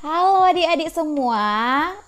Halo adik-adik semua,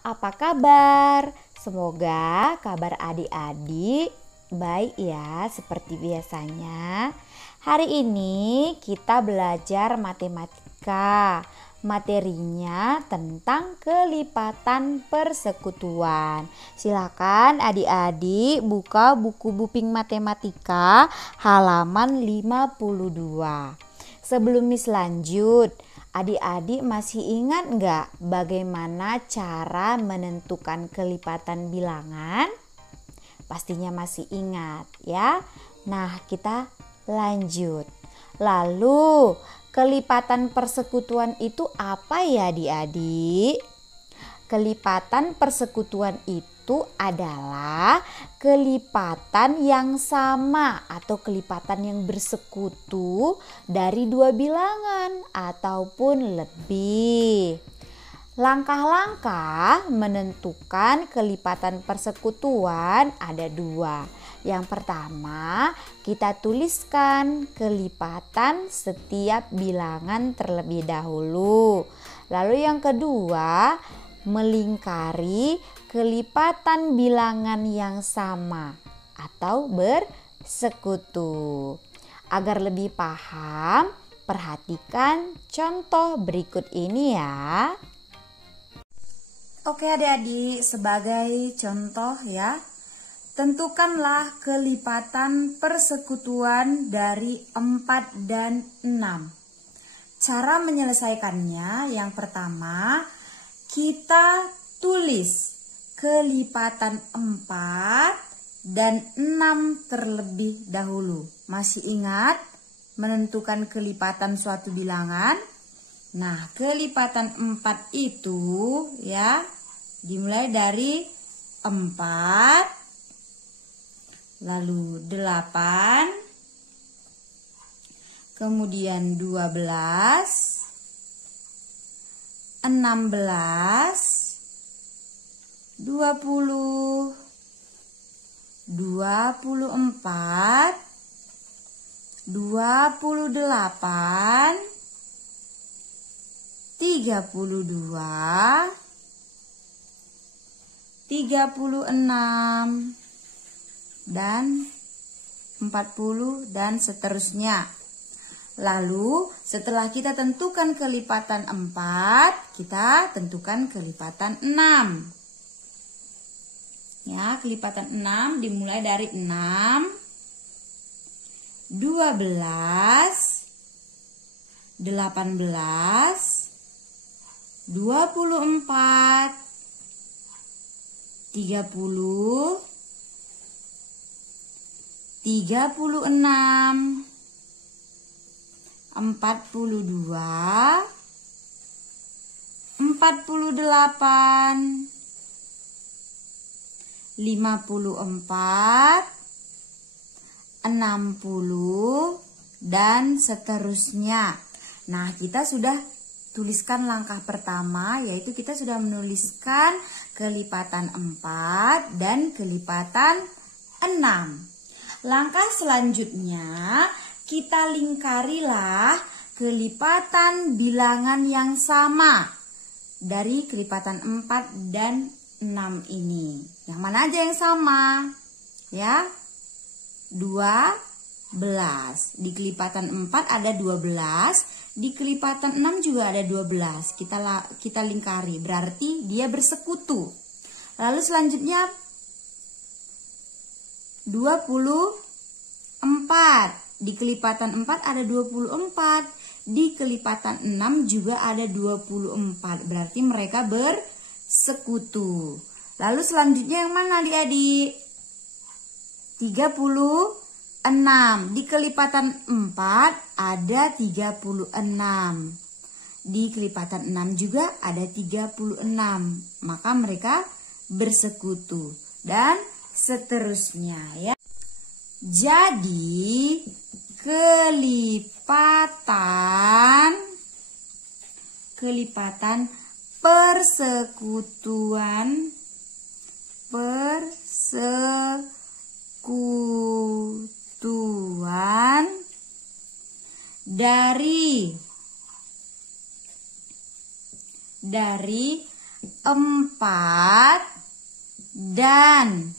apa kabar? Semoga kabar adik-adik baik ya, seperti biasanya. Hari ini kita belajar matematika. Materinya tentang kelipatan persekutuan. Silakan adik-adik buka buku Buping Matematika halaman 52. Sebelum Miss lanjut, adik-adik masih ingat nggak bagaimana cara menentukan kelipatan bilangan? Pastinya masih ingat ya. Nah, kita lanjut. Lalu, kelipatan persekutuan itu apa ya adik-adik? Kelipatan persekutuan itu adalah kelipatan yang sama atau kelipatan yang bersekutu dari dua bilangan ataupun lebih. Langkah-langkah menentukan kelipatan persekutuan ada dua. Yang pertama, kita tuliskan kelipatan setiap bilangan terlebih dahulu. Lalu yang kedua, melingkari kelipatan bilangan yang sama atau bersekutu. Agar lebih paham, perhatikan contoh berikut ini ya. Oke adik-adik, sebagai contoh ya, tentukanlah kelipatan persekutuan dari 4 dan 6. Cara menyelesaikannya, yang pertama, kita tulis kelipatan 4 dan 6 terlebih dahulu. Masih ingat menentukan kelipatan suatu bilangan? Nah, kelipatan 4 itu ya dimulai dari 4, lalu 8, kemudian 12, 16, 20, 24, 28, 32, 36, dan 40 dan seterusnya. Lalu setelah kita tentukan kelipatan 4, kita tentukan kelipatan 6. Ya, kelipatan 6 dimulai dari 6, 12, 18, 24, 30, 36, 42, 48, 54, 60, dan seterusnya. Nah, kita sudah tuliskan langkah pertama, yaitu kita sudah menuliskan kelipatan 4 dan kelipatan 6. Langkah selanjutnya, kita lingkarilah kelipatan bilangan yang sama dari kelipatan 4 dan 6 ini. Yang mana aja yang sama? Ya, 12. Di kelipatan 4 ada 12, di kelipatan 6 juga ada 12. Kita lingkari, berarti dia bersekutu. Lalu selanjutnya 24. Di kelipatan 4 ada 24, di kelipatan 6 juga ada 24. Berarti mereka bersekutu. Lalu selanjutnya yang mana adik-adik? 36. Di kelipatan 4 ada 36. Di kelipatan 6 juga ada 36. Maka mereka bersekutu. Dan seterusnya ya. Jadi kelipatan persekutuan dari dari 4 dan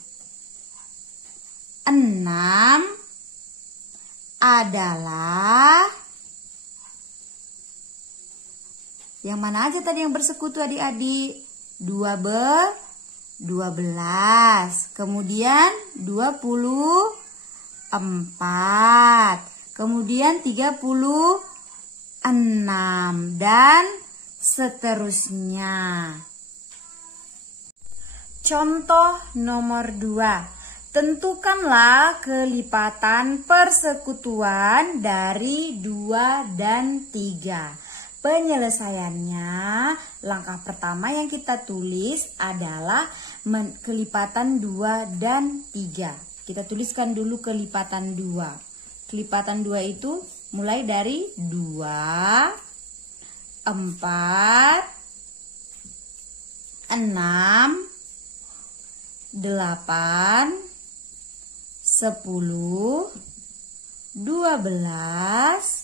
6 adalah yang mana aja tadi yang bersekutu adik-adik? 12, kemudian 24, kemudian 36 dan seterusnya. Contoh nomor 2. Tentukanlah kelipatan persekutuan dari 2 dan 3. Penyelesaiannya, langkah pertama yang kita tulis adalah kelipatan 2 dan 3. Kita tuliskan dulu kelipatan 2. Kelipatan 2 itu mulai dari 2, 4, 6, 8, 10, 12,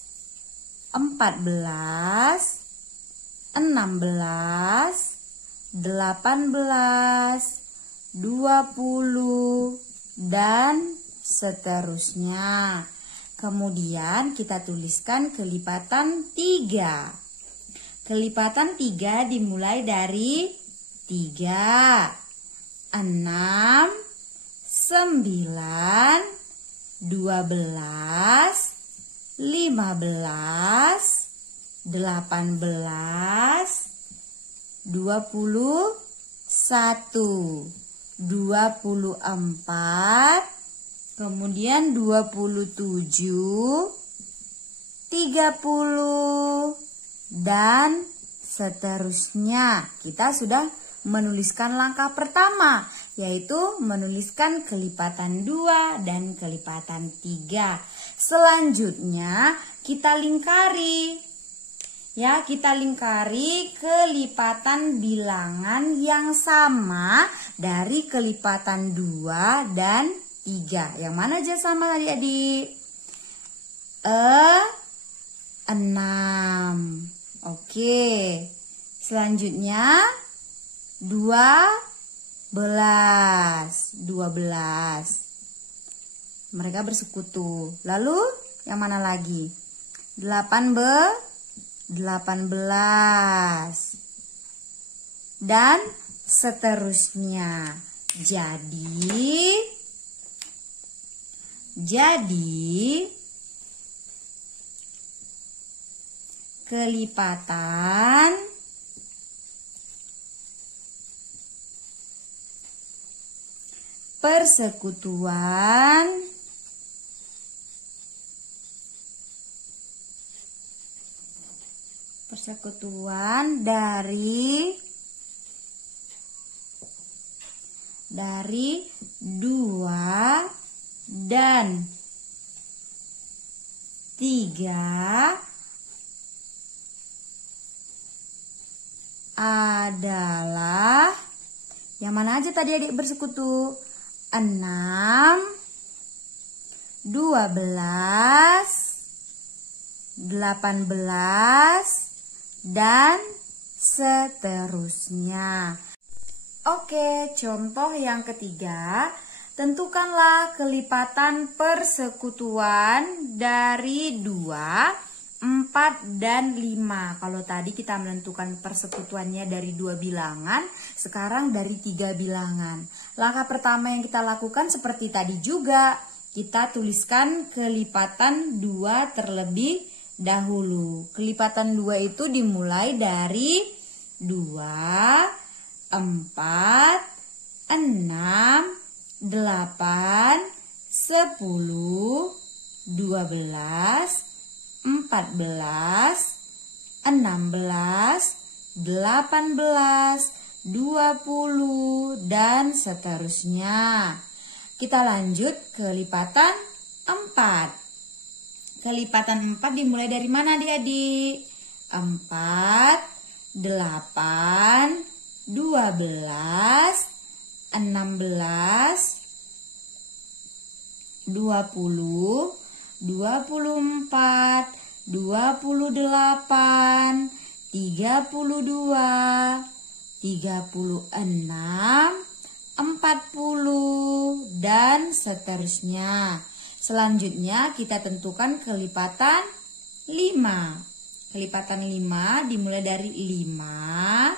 14, 16, 18, 20, dan seterusnya. Kemudian kita tuliskan kelipatan 3. Kelipatan 3 dimulai dari 3, 6, 9, 12, 15, 18, 21, 24, kemudian 27, 30, dan seterusnya. Kita sudah menuliskan langkah pertama, yaitu menuliskan kelipatan 2 dan kelipatan 3. Selanjutnya kita lingkari. Ya, kita lingkari kelipatan bilangan yang sama dari kelipatan 2 dan 3. Yang mana aja sama adik-adik? 6. Oke. Selanjutnya 12. Mereka bersekutu. Lalu yang mana lagi? 18 dan seterusnya. Jadi kelipatan persekutuan dari 2 dan 3 adalah yang mana aja tadi adik bersekutu? 6, 12, 18, dan seterusnya. Oke, contoh yang ketiga. Tentukanlah kelipatan persekutuan dari 2, 4, dan 5. Kalau tadi kita menentukan persekutuannya dari 2 bilangan, sekarang dari 3 bilangan. Langkah pertama yang kita lakukan seperti tadi juga. Kita tuliskan kelipatan 2 terlebih dahulu. Kelipatan 2 itu dimulai dari 2, 4, 6, 8, 10, 12, 14, 16, 18, 20, dan seterusnya. Kita lanjut ke lipatan 4. Kelipatan 4 dimulai dari mana adik-adik? 4, 8, 12, 16, 20, 24, 28, 32, 36, 40, dan seterusnya. Selanjutnya kita tentukan kelipatan 5. Kelipatan 5 dimulai dari 5,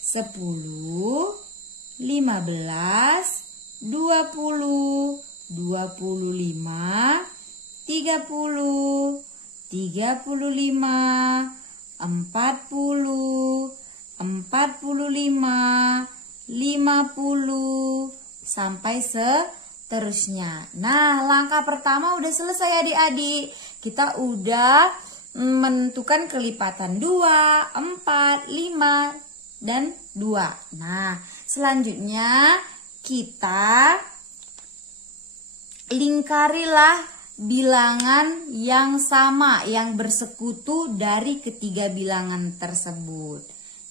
10, 15, 20, 25, 30, 35, 40, 45, 50, sampai seterusnya. Nah, langkah pertama udah selesai adik-adik. Kita udah menentukan kelipatan 2, 4, 5, dan 2. Nah, selanjutnya kita lingkarilah bilangan yang sama, yang bersekutu dari ketiga bilangan tersebut.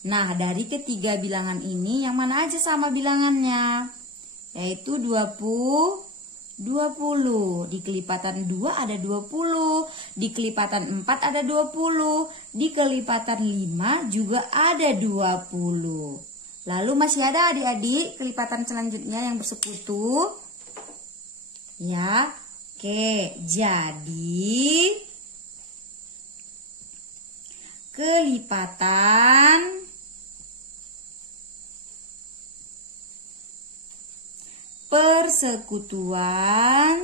Nah, dari ketiga bilangan ini yang mana aja sama bilangannya? Yaitu 20. Di kelipatan 2 ada 20, di kelipatan 4 ada 20, di kelipatan 5 juga ada 20. Lalu masih ada adik-adik kelipatan selanjutnya yang bersekutu. Ya, oke, jadi kelipatan persekutuan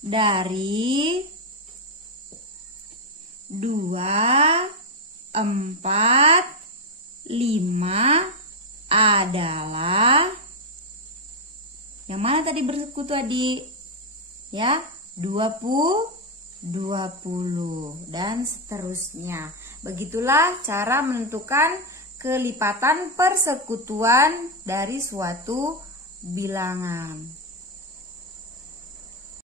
dari 2, 4, 5 adalah yang mana tadi bersekutu adik? Ya, 20, 20 dan seterusnya. Begitulah cara menentukan kelipatan persekutuan dari suatu bilangan.